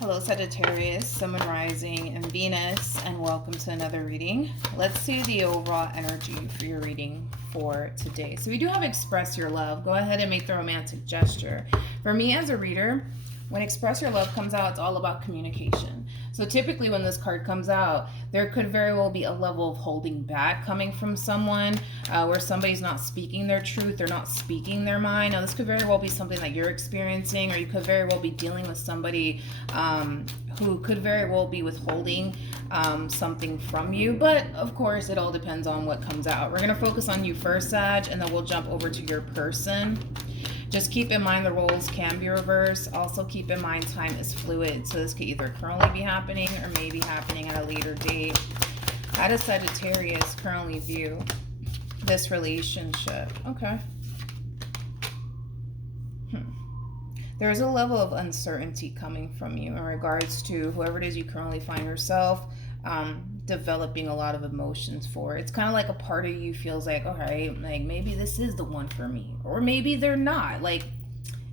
Hello, Sagittarius, Sun, Moon, Rising, and Venus, and welcome to another reading. Let's see the overall energy for your reading for today. So we do have express your love. Go ahead and make the romantic gesture. For me as a reader, when express your love comes out, it's all about communication. So typically when this card comes out, there could very well be a level of holding back coming from someone where somebody's not speaking their truth, they're not speaking their mind. Now this could very well be something that you're experiencing, or you could very well be dealing with somebody who could very well be withholding something from you. But of course, it all depends on what comes out. We're going to focus on you first, Sag, and then we'll jump over to your person. Just keep in mind the roles can be reversed. Also keep in mind time is fluid. So this could either currently be happening or maybe happening at a later date. How does Sagittarius currently view this relationship? Okay. There's a level of uncertainty coming from you in regards to whoever it is you currently find yourself developing a lot of emotions for. It's kind of like a part of you feels like, all right, like maybe this is the one for me, or maybe they're not. Like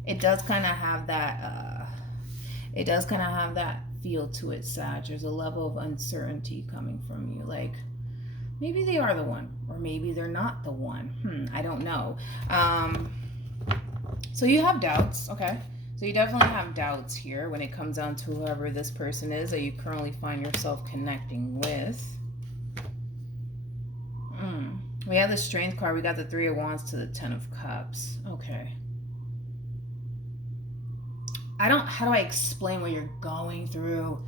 it does kind of have that feel to it, Sag. There's a level of uncertainty coming from you, like maybe they are the one, or maybe they're not the one. I don't know. So you have doubts, okay? So you definitely have doubts here when it comes down to whoever this person is that you currently find yourself connecting with. We have the Strength card. We got the Three of Wands to the Ten of Cups. Okay. How do I explain what you're going through?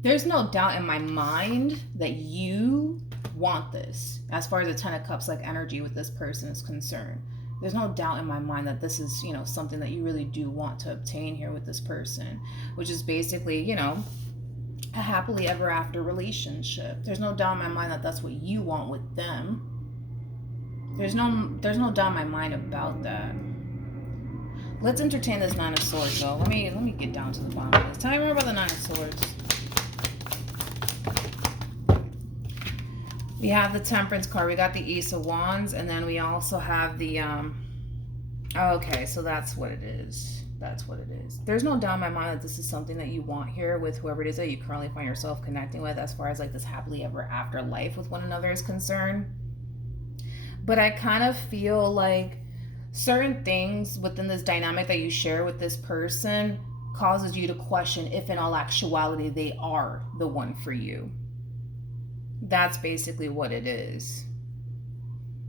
There's no doubt in my mind that you want this. As far as the Ten of Cups, like energy with this person is concerned. There's no doubt in my mind that this is, something that you really do want to obtain here with this person, which is basically, a happily ever after relationship. There's no doubt in my mind that that's what you want with them. There's no doubt in my mind about that. Let's entertain this Nine of Swords, though. Let me get down to the bottom of this. Tell me more about the Nine of Swords. We have the Temperance card. We got the Ace of Wands, and then we also have the, okay, so that's what it is. That's what it is. There's no doubt in my mind that this is something that you want here with whoever it is that you currently find yourself connecting with, as far as like this happily ever after life with one another is concerned. But I kind of feel like certain things within this dynamic that you share with this person causes you to question if in all actuality they are the one for you. That's basically what it is.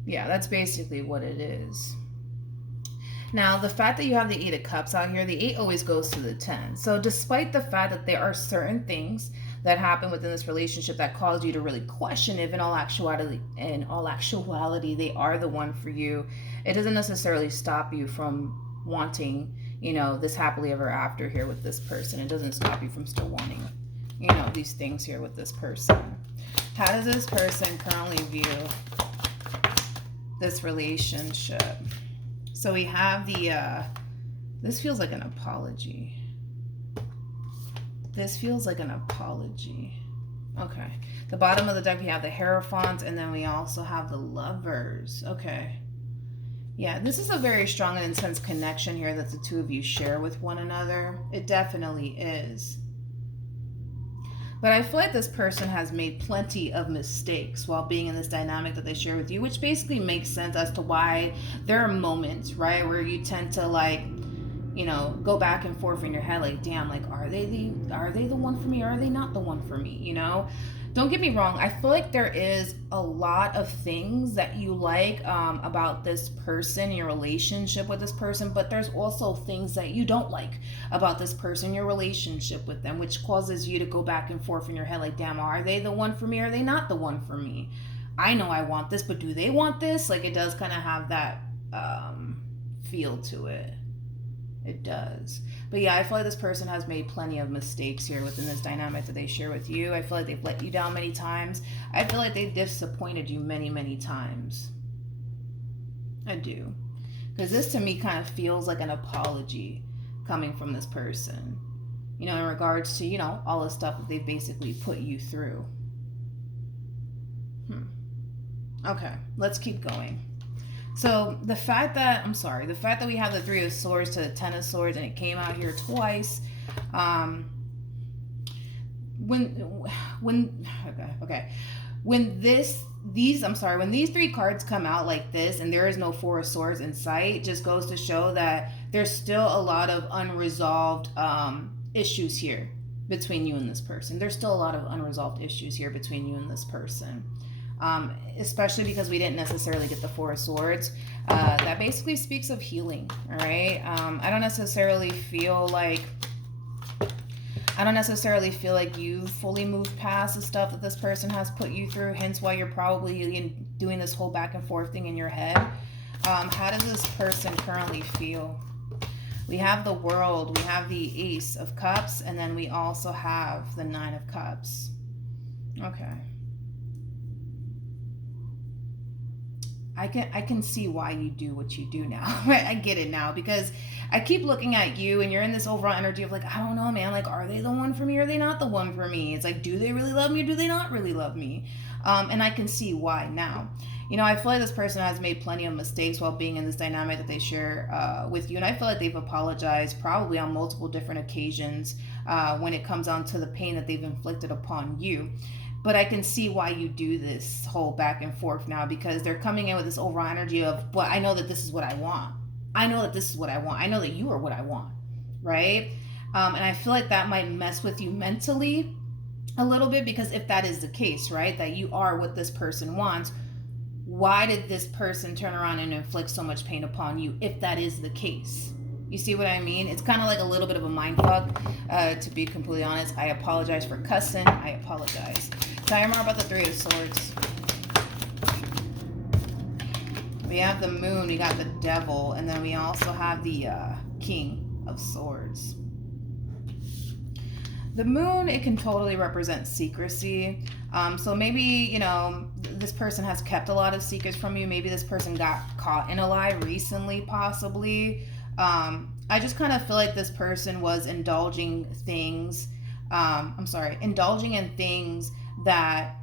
Yeah, that's basically what it is. Now, the fact that you have the Eight of Cups out here, the 8 always goes to the 10. So despite the fact that there are certain things that happen within this relationship that cause you to really question if in all actuality they are the one for you, it doesn't necessarily stop you from wanting, this happily ever after here with this person. It doesn't stop you from still wanting, these things here with this person. How does this person currently view this relationship? So we have the, this feels like an apology. This feels like an apology. Okay. The bottom of the deck, we have the Hierophant, and then we also have the Lovers. Okay. Yeah, this is a very strong and intense connection here that the two of you share with one another. It definitely is. But I feel like this person has made plenty of mistakes while being in this dynamic that they share with you, which basically makes sense as to why there are moments, right, where you tend to go back and forth in your head, like, damn, like, are they the one for me, or are they not the one for me, Don't get me wrong, I feel like there is a lot of things that you like about this person, your relationship with this person, but there's also things that you don't like about this person, your relationship with them, which causes you to go back and forth in your head like, damn, are they the one for me, or are they not the one for me? I know I want this, but do they want this? Like, it does kind of have that feel to it. It does. But yeah, I feel like this person has made plenty of mistakes here within this dynamic that they share with you. I feel like they've let you down many times. I feel like they've disappointed you many, many times. I do. Because this to me kind of feels like an apology coming from this person. In regards to, all the stuff that they've basically put you through. Okay, let's keep going. So the fact that we have the Three of Swords to the Ten of Swords, and it came out here twice. When okay, when these three cards come out like this, and there is no Four of Swords in sight, just goes to show that there's still a lot of unresolved issues here between you and this person. There's still a lot of unresolved issues here between you and this person. Especially because we didn't necessarily get the Four of Swords. That basically speaks of healing, all right? I don't necessarily feel like you've fully moved past the stuff that this person has put you through, hence why you're probably doing this whole back and forth thing in your head. How does this person currently feel? We have the World, we have the Ace of Cups, and then we also have the Nine of Cups. Okay. I can see why you do what you do now. Right? I get it now, because I keep looking at you and you're in this overall energy of like, I don't know, man, like, are they the one for me or are they not the one for me? It's like, do they really love me or do they not really love me? And I can see why now. I feel like this person has made plenty of mistakes while being in this dynamic that they share with you. And I feel like they've apologized probably on multiple different occasions when it comes down to the pain that they've inflicted upon you. But I can see why you do this whole back and forth now, because they're coming in with this overall energy of, well, I know that this is what I want. I know that this is what I want. I know that you are what I want, right? And I feel like that might mess with you mentally a little bit, because if that is the case, right, that you are what this person wants, why did this person turn around and inflict so much pain upon you if that is the case? You see what I mean? It's kind of like a little bit of a mind fuck, to be completely honest. I apologize for cussing. I apologize. Tell me more about the Three of Swords. We have the Moon, we got the Devil, and then we also have the King of Swords. The Moon, it can totally represent secrecy. So maybe, this person has kept a lot of secrets from you. Maybe this person got caught in a lie recently, possibly. I just kind of feel like this person was indulging in things that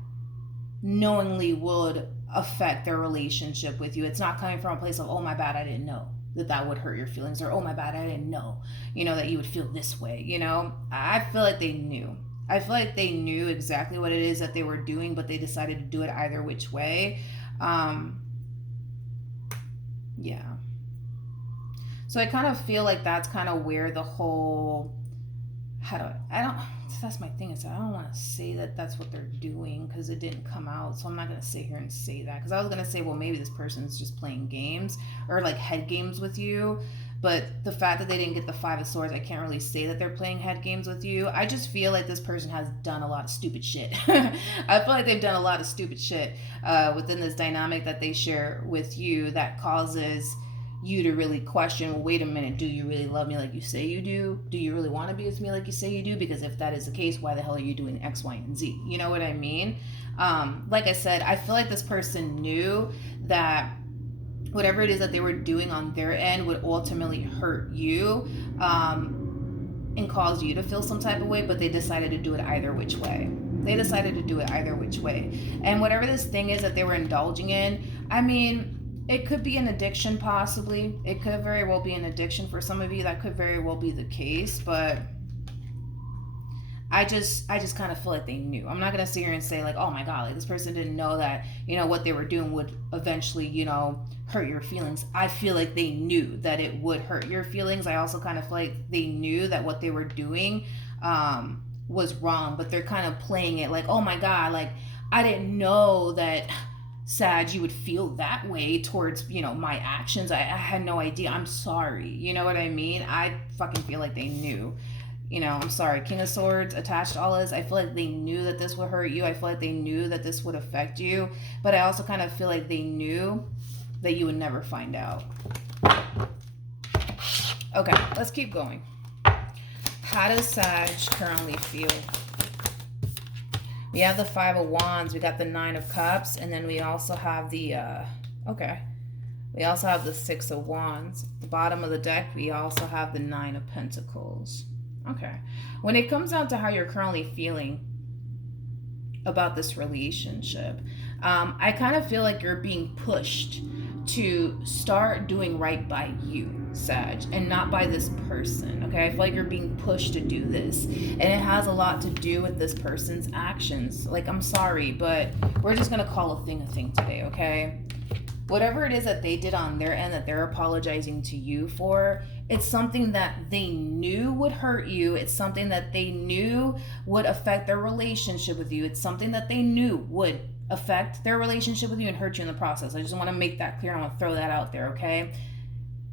knowingly would affect their relationship with you. It's not coming from a place of, oh my bad, I didn't know that would hurt your feelings, or oh my bad, I didn't know, that you would feel this way. I feel like they knew. I feel like they knew exactly what it is that they were doing, but they decided to do it either which way. Yeah. So I kind of feel like that's kind of where the whole, that's my thing, is I don't want to say that that's what they're doing, because it didn't come out. So I'm not going to sit here and say that, because I was going to say, well, maybe this person's just playing games or like head games with you. But the fact that they didn't get the Five of Swords, I can't really say that they're playing head games with you. I just feel like this person has done a lot of stupid shit. I feel like they've done a lot of stupid shit within this dynamic that they share with you, that causes you to really question, well, wait a minute, do you really love me like you say you do? Do you really want to be with me like you say you do? Because if that is the case, why the hell are you doing X, Y, and Z? You know what I mean? Like I said, I feel like this person knew that whatever it is that they were doing on their end would ultimately hurt you and cause you to feel some type of way, but they decided to do it either which way. And whatever this thing is that they were indulging in, I mean, it could be an addiction, possibly. It could very well be an addiction for some of you. That could very well be the case, but I just kind of feel like they knew. I'm not going to sit here and say like, oh my God, like this person didn't know that, what they were doing would eventually, hurt your feelings. I feel like they knew that it would hurt your feelings. I also kind of feel like they knew that what they were doing was wrong, but they're kind of playing it like, oh my God, like I didn't know that, Sag, you would feel that way towards, my actions. I had no idea. I'm sorry. You know what I mean? I fucking feel like they knew. I'm sorry. King of Swords attached to all of this. I feel like they knew that this would hurt you. I feel like they knew that this would affect you. But I also kind of feel like they knew that you would never find out. Okay, let's keep going. How does Sag currently feel? We have the Five of Wands, we got the Nine of Cups, and then we also have the, we also have the Six of Wands. At the bottom of the deck, we also have the Nine of Pentacles. Okay. When it comes down to how you're currently feeling about this relationship, I kind of feel like you're being pushed to start doing right by you, Sag, and not by this person, okay? I feel like you're being pushed to do this, and it has a lot to do with this person's actions. Like, I'm sorry, but we're just gonna call a thing today, okay? Whatever it is that they did on their end that they're apologizing to you for, it's something that they knew would hurt you. It's something that they knew would affect their relationship with you. It's something that they knew would affect their relationship with you and hurt you in the process. I just want to make that clear. I want to throw that out there, okay?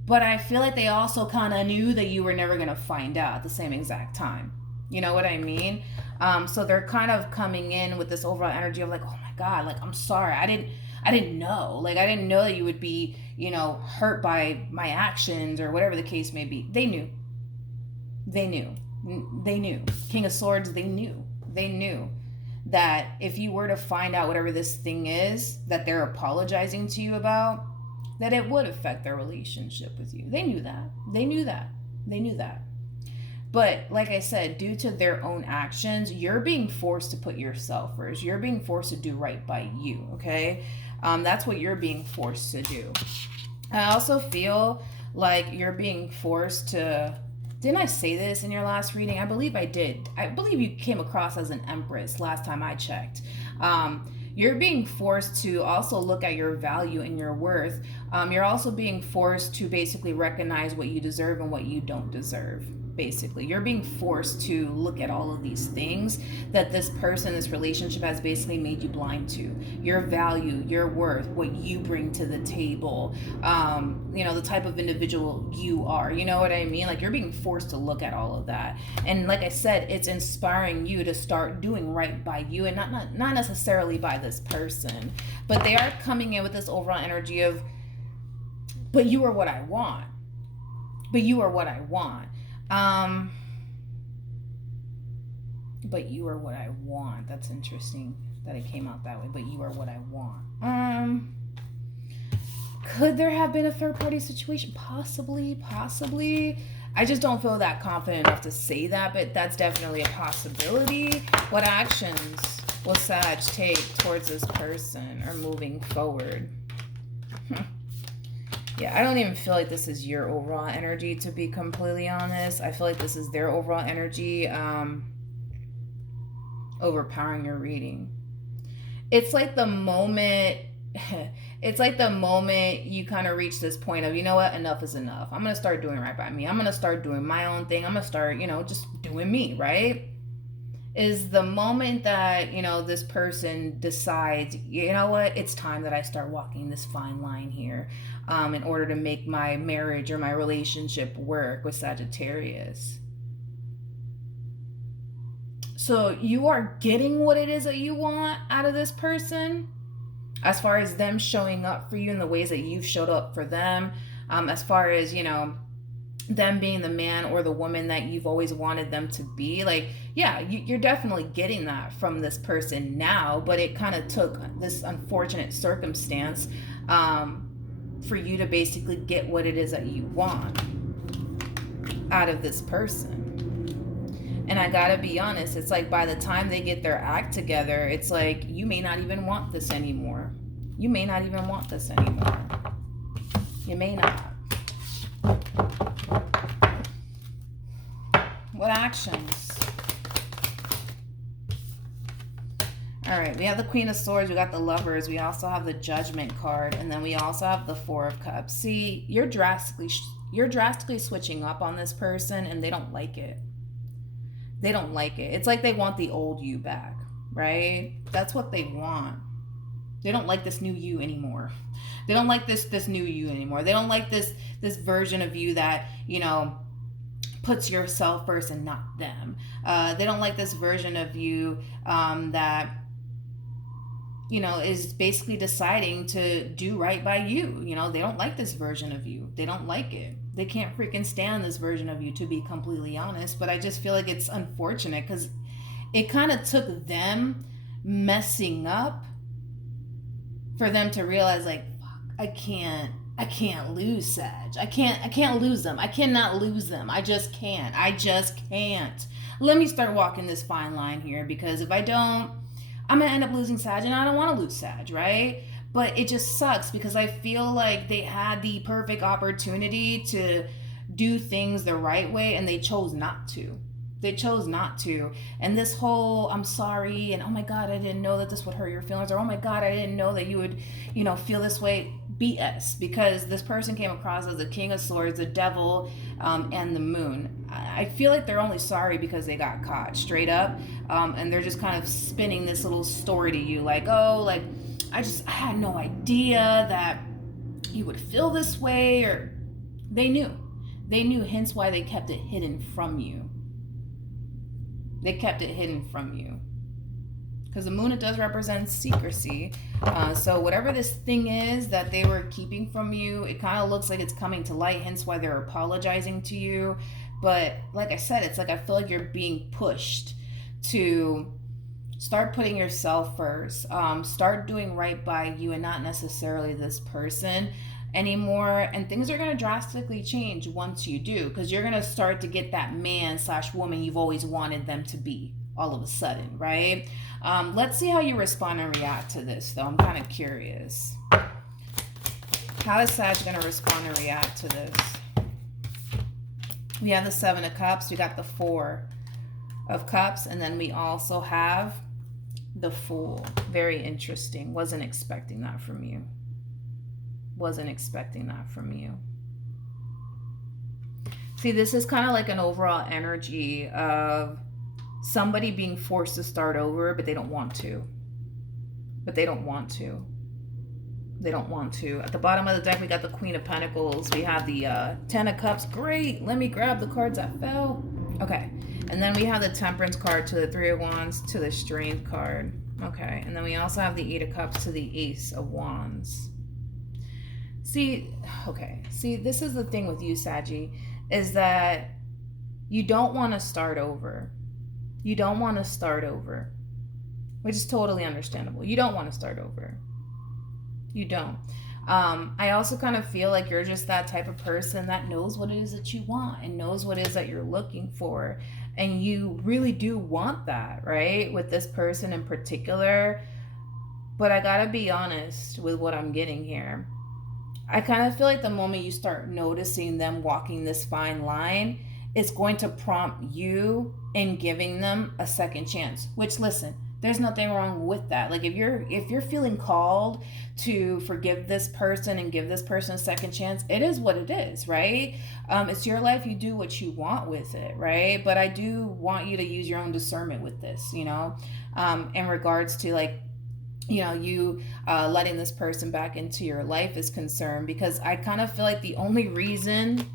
But I feel like they also kind of knew that you were never going to find out at the same exact time. You know what I mean? So they're kind of coming in with this overall energy of like, oh my God, like, I'm sorry. I didn't know. Like, I didn't know that you would be, you know, hurt by my actions or whatever the case may be. They knew. They knew. They knew. King of Swords, they knew. They knew that if you were to find out whatever this thing is that they're apologizing to you about, that it would affect their relationship with you. They knew that. They knew that. They knew that. But like I said, due to their own actions, you're being forced to put yourself first. You're being forced to do right by you, okay? That's what you're being forced to do. I also feel like you're being forced to... Didn't I say this in your last reading? I believe I did. I believe you came across as an empress last time I checked. You're being forced to also look at your value and your worth. You're also being forced to basically recognize what you deserve and what you don't deserve. Basically, you're being forced to look at all of these things that this person, this relationship has basically made you blind to. Your value, your worth, what you bring to the table, you know, the type of individual you are. You know what I mean? Like, you're being forced to look at all of that. And like I said, it's inspiring you to start doing right by you and not necessarily by this person. But they are coming in with this overall energy of, but you are what I want. But you are what I want. But you are what I want. That's interesting that it came out that way. But you are what I want. Could there have been a third party situation? Possibly. I just don't feel that confident enough to say that, but that's definitely a possibility. What actions will Sag take towards this person or moving forward? Yeah, I don't even feel like this is your overall energy, to be completely honest. I feel like this is their overall energy overpowering your reading. It's like the moment you kind of reach this point of, you know what, enough is enough. I'm going to start doing right by me. I'm going to start doing my own thing. I'm going to start, you know, just doing me, right? Is the moment that, you know, this person decides, you know what, it's time that I start walking this fine line here in order to make my marriage or my relationship work with Sagittarius. So you are getting what it is that you want out of this person, as far as them showing up for you in the ways that you've showed up for them, as far as, you know, them being the man or the woman that you've always wanted them to be. Like, yeah, you're definitely getting that from this person now, but it kind of took this unfortunate circumstance for you to basically get what it is that you want out of this person. And I gotta be honest, it's like by the time they get their act together, it's like you may not even want this anymore. You may not even want this anymore. You may not. What actions? All right, we have the Queen of Swords, we got the Lovers, we also have the Judgment card, and then we also have the Four of Cups. See, you're drastically switching up on this person, and they don't like it. They don't like it. It's like they want the old you back, right? That's what they want. They don't like this new you anymore. They don't like this new you anymore. They don't like this version of you that, you know, puts yourself first and not them. They don't like this version of you that, you know, is basically deciding to do right by you. You know, they don't like this version of you. They don't like it. They can't freaking stand this version of you, to be completely honest. But I just feel like it's unfortunate because it kind of took them messing up for them to realize, like, fuck, I can't lose Sag. I can't lose them. I cannot lose them. I just can't. Let me start walking this fine line here, because if I don't, I'm going to end up losing Sag, and I don't want to lose Sag, right? But it just sucks because I feel like they had the perfect opportunity to do things the right way and they chose not to. They chose not to. And this whole I'm sorry and oh my God, I didn't know that this would hurt your feelings, or oh my God, I didn't know that you would, feel this way. BS, because this person came across as the King of Swords, the Devil, and the Moon. I feel like they're only sorry because they got caught, straight up. And they're just kind of spinning this little story to you like, oh, like, I had no idea that you would feel this way, or they knew. They knew, hence why they kept it hidden from you. They kept it hidden from you. Because the moon, it does represent secrecy. So whatever this thing is that they were keeping from you, it kind of looks like it's coming to light, hence why they're apologizing to you. But like I said, it's like I feel like you're being pushed to start putting yourself first. Start doing right by you and not necessarily this person anymore. And things are going to drastically change once you do, because you're going to start to get that man/woman you've always wanted them to be all of a sudden, right? Let's see how you respond and react to this, though. I'm kind of curious. How is Sag going to respond and react to this? We have the 7 of Cups. We got the 4 of Cups. And then we also have the Fool. Very interesting. Wasn't expecting that from you. Wasn't expecting that from you. See, this is kind of like an overall energy of somebody being forced to start over, but they don't want to. But they don't want to. They don't want to. At the bottom of the deck, we got the Queen of Pentacles. We have the 10 of Cups. Great. Let me grab the cards that fell. Okay. And then we have the Temperance card to the 3 of Wands to the Strength card. Okay. And then we also have the 8 of Cups to the Ace of Wands. See, okay. See, this is the thing with you, Saggy, is that you don't want to start over. You don't want to start over, which is totally understandable. You don't want to start over. You don't. I also kind of feel like you're just that type of person that knows what it is that you want and knows what it is that you're looking for. And you really do want that, right? With this person in particular. But I gotta be honest with what I'm getting here. I kind of feel like the moment you start noticing them walking this fine line, it's going to prompt you in giving them a second chance. Which, listen, there's nothing wrong with that. Like if you're feeling called to forgive this person and give this person a second chance, it is what it is, right? It's your life. You do what you want with it, right? But I do want you to use your own discernment with this, in regards to like, you letting this person back into your life is concerned, because I kind of feel like the only reason,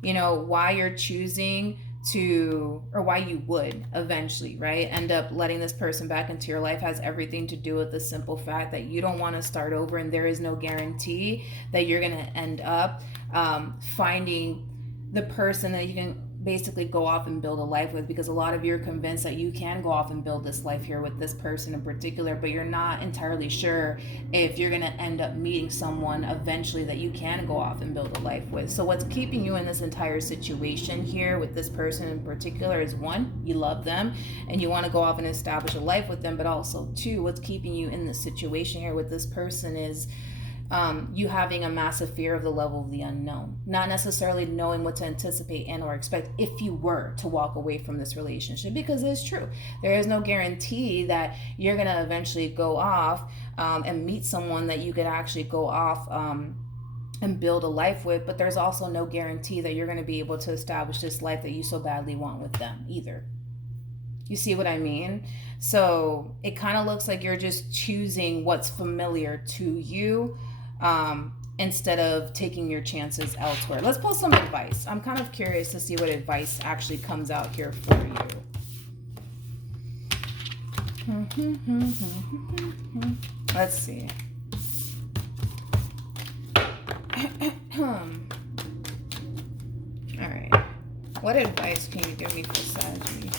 why you're choosing to, or why you would eventually, right, end up letting this person back into your life has everything to do with the simple fact that you don't want to start over, and there is no guarantee that you're going to end up finding the person that you can basically go off and build a life with, because a lot of you are convinced that you can go off and build this life here with this person in particular, but you're not entirely sure if you're going to end up meeting someone eventually that you can go off and build a life with. So what's keeping you in this entire situation here with this person in particular is, 1, you love them and you want to go off and establish a life with them, but also 2, what's keeping you in this situation here with this person is you having a massive fear of the level of the unknown, not necessarily knowing what to anticipate and or expect if you were to walk away from this relationship, because it's true. There is no guarantee that you're going to eventually go off and meet someone that you could actually go off and build a life with, but there's also no guarantee that you're going to be able to establish this life that you so badly want with them either. You see what I mean? So it kind of looks like you're just choosing what's familiar to you, instead of taking your chances elsewhere. Let's pull some advice. I'm kind of curious to see what advice actually comes out here for you. Let's see. All right. What advice can you give me for Sagittarius?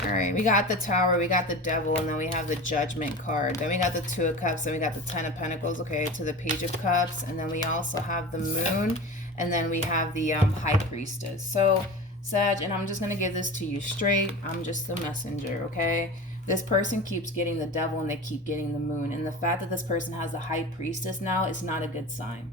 All right, we got the Tower, we got the Devil, and then we have the Judgment card. Then we got the 2 of Cups, then we got the 10 of Pentacles, okay, to the Page of Cups, and then we also have the Moon, and then we have the High Priestess. So Sag, and I'm just going to give this to you straight. I'm just the messenger, okay? This person keeps getting the devil and they keep getting the moon. And the fact that this person has the high priestess now is not a good sign.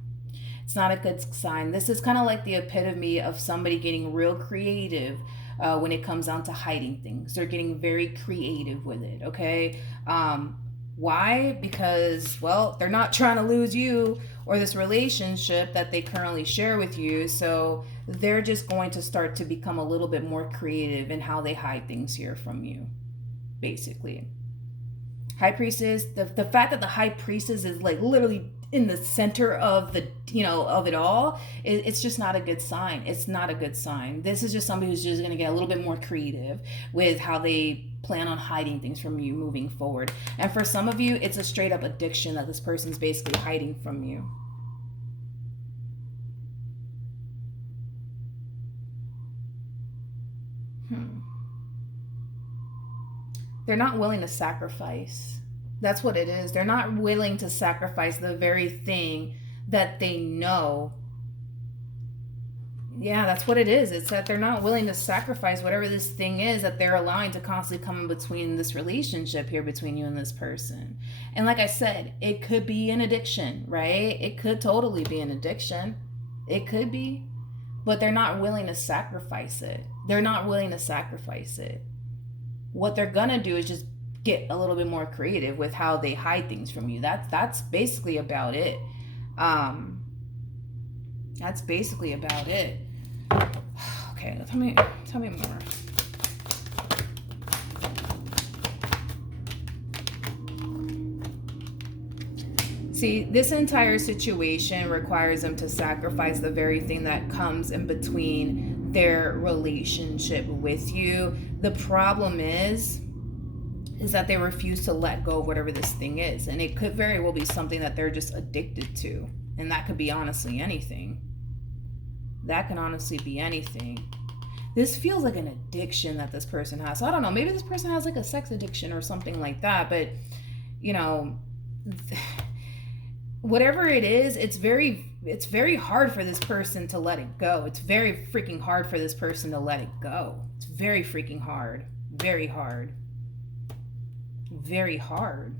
It's not a good sign. This is kind of like the epitome of somebody getting real creative when it comes down to hiding things. They're getting very creative with it, okay? Why? Because, well, they're not trying to lose you or this relationship that they currently share with you. So they're just going to start to become a little bit more creative in how they hide things here from you, basically. High priestess, the fact that the high priestess is like literally in the center of the, of it all, it's just not a good sign. It's not a good sign. This is just somebody who's just going to get a little bit more creative with how they plan on hiding things from you moving forward. And for some of you, it's a straight up addiction that this person's basically hiding from you. They're not willing to sacrifice. That's what it is. They're not willing to sacrifice the very thing that they know. Yeah, that's what it is. It's that they're not willing to sacrifice whatever this thing is that they're allowing to constantly come in between this relationship here between you and this person. And like I said, it could be an addiction, right? It could totally be an addiction. It could be. But they're not willing to sacrifice it. They're not willing to sacrifice it. What they're gonna do is just get a little bit more creative with how they hide things from you. That's basically about it. That's basically about it. Okay, tell me more. See, this entire situation requires them to sacrifice the very thing that comes in between their relationship with you. The problem is that they refuse to let go of whatever this thing is. And it could very well be something that they're just addicted to. And that could be honestly anything. That can honestly be anything. This feels like an addiction that this person has. So I don't know, maybe this person has like a sex addiction or something like that. But, whatever it is, it's very hard for this person to let it go. It's very freaking hard for this person to let it go. It's very freaking hard. Very hard. Very hard.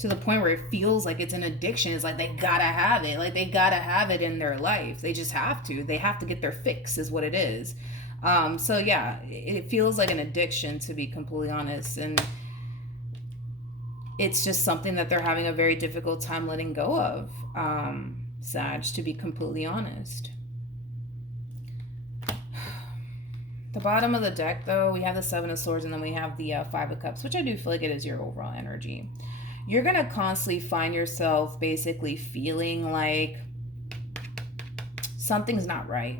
To the point where it feels like it's an addiction. It's like they gotta have it. Like they gotta have it in their life. They just have to. They have to get their fix is what it is. So yeah, it feels like an addiction, to be completely honest. And it's just something that they're having a very difficult time letting go of, Sag, to be completely honest. The bottom of the deck, though, we have the Seven of Swords, and then we have the Five of Cups, which I do feel like it is your overall energy. You're going to constantly find yourself basically feeling like something's not right.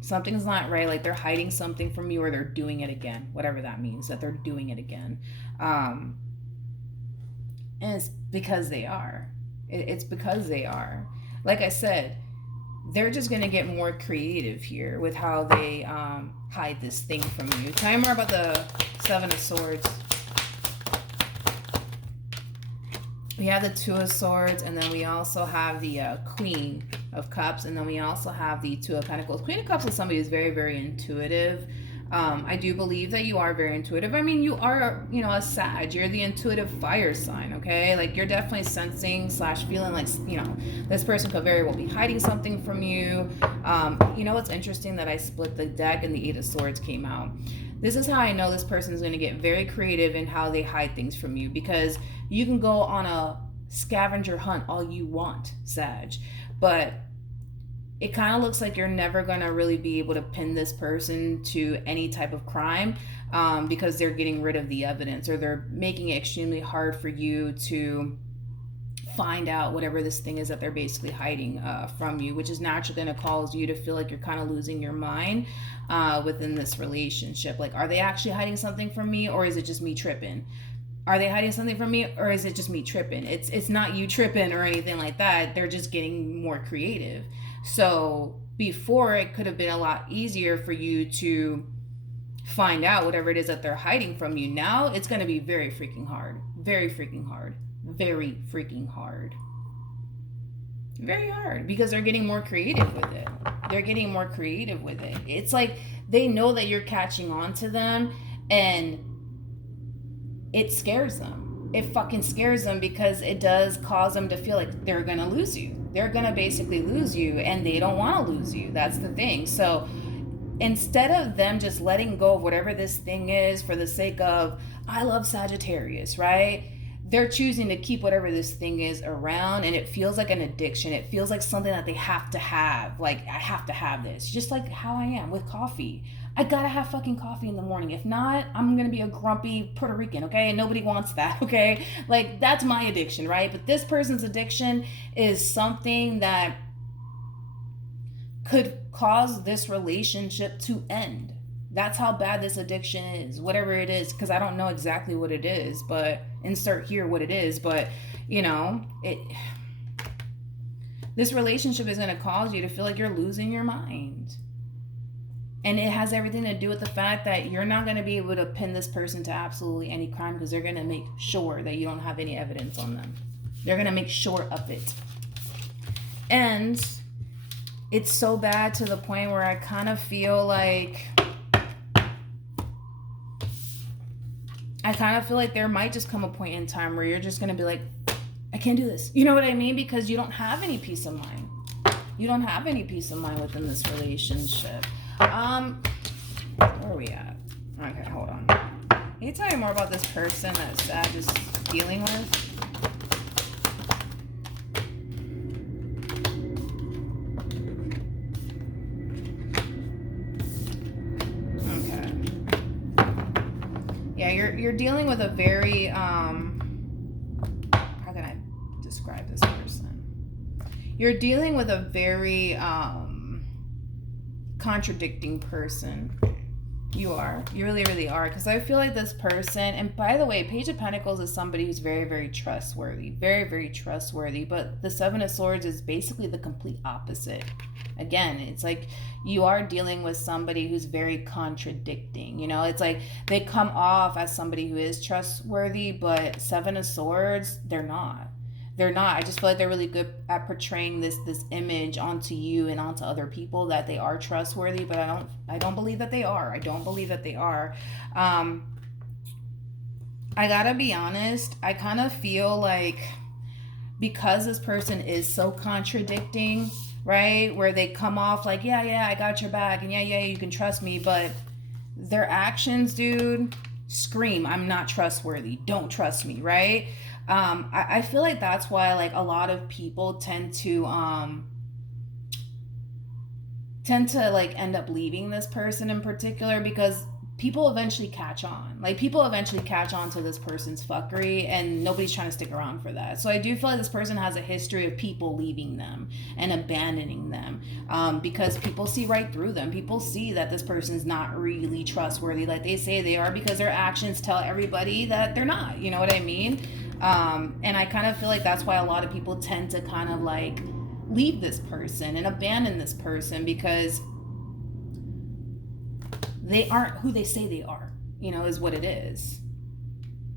Something's not right, like they're hiding something from you, or they're doing it again, whatever that means, that they're doing it again. And it's because they are. It's because they are. Like I said, they're just going to get more creative here with how they hide this thing from you. Tell me more about the Seven of Swords. We have the Two of Swords, and then we also have the Queen of Cups, and then we also have the Two of Pentacles. Queen of Cups is somebody who's very, very intuitive. I do believe that you are very intuitive. I mean, you are, a Sag. You're the intuitive fire sign, okay? Like, you're definitely sensing / feeling like, this person could very well be hiding something from you. What's interesting that I split the deck and the Eight of Swords came out. This is how I know this person is going to get very creative in how they hide things from you, because you can go on a scavenger hunt all you want, Sag, but it kind of looks like you're never going to really be able to pin this person to any type of crime because they're getting rid of the evidence, or they're making it extremely hard for you to find out whatever this thing is that they're basically hiding from you, which is naturally going to cause you to feel like you're kind of losing your mind within this relationship. Like, are they actually hiding something from me, or is it just me tripping? Are they hiding something from me, or is it just me tripping? It's not you tripping or anything like that. They're just getting more creative. So before, it could have been a lot easier for you to find out whatever it is that they're hiding from you. Now it's going to be very freaking hard. Very freaking hard. Very freaking hard. Very hard, because they're getting more creative with it. They're getting more creative with it. It's like they know that you're catching on to them, and it scares them. It fucking scares them, because it does cause them to feel like they're gonna lose you. They're gonna basically lose you, and they don't want to lose you. That's the thing. So instead of them just letting go of whatever this thing is for the sake of, I love Sagittarius, right? They're choosing to keep whatever this thing is around, and it feels like an addiction. It feels like something that they have to have. Like, I have to have this. Just like how I am with coffee. I gotta have fucking coffee in the morning. If not, I'm gonna be a grumpy Puerto Rican, okay? And nobody wants that, okay? Like, that's my addiction, right? But this person's addiction is something that could cause this relationship to end. That's how bad this addiction is, whatever it is, because I don't know exactly what it is, but insert here what it is. But you know, this relationship is going to cause you to feel like you're losing your mind, and it has everything to do with the fact that you're not going to be able to pin this person to absolutely any crime, because they're going to make sure that you don't have any evidence on them. They're going to make sure of it. And it's so bad to the point where I kind of feel like there might just come a point in time where you're just going to be like, I can't do this. You know what I mean? Because you don't have any peace of mind. You don't have any peace of mind within this relationship. Where are we at? Okay, hold on. Can you tell me more about this person that Sag is dealing with? You're dealing with a very how can I describe this person? You're dealing with a very contradicting person. You really, really are. Because I feel like this person, and by the way, Page of Pentacles is somebody who's very, very trustworthy. Very, very trustworthy. But the Seven of Swords is basically the complete opposite. Again, it's like you are dealing with somebody who's very contradicting. You know, it's like they come off as somebody who is trustworthy, but Seven of Swords, they're not. They're not. I just feel like they're really good at portraying this image onto you and onto other people that they are trustworthy, but I don't believe that they are. I don't believe that they are. I gotta be honest, I kind of feel like because this person is so contradicting, right? Where they come off like, yeah, I got your back, and yeah, you can trust me, but their actions, dude, scream, I'm not trustworthy. Don't trust me, right? I feel like that's why like a lot of people tend to like end up leaving this person in particular, because people eventually catch on. Like, people eventually catch on to this person's fuckery, and nobody's trying to stick around for that. So I do feel like this person has a history of people leaving them and abandoning them, because people see right through them. People see that this person's not really trustworthy like they say they are, because their actions tell everybody that they're not. You know what I mean? And I kind of feel like that's why a lot of people tend to kind of like leave this person and abandon this person, because they aren't who they say they are, you know, is what it is.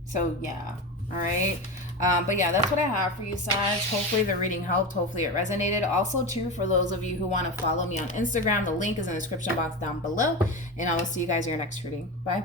So yeah. All right. But yeah, that's what I have for you, Sag. Hopefully the reading helped. Hopefully it resonated. Also, too, for those of you who want to follow me on Instagram, the link is in the description box down below. And I will see you guys in your next reading. Bye.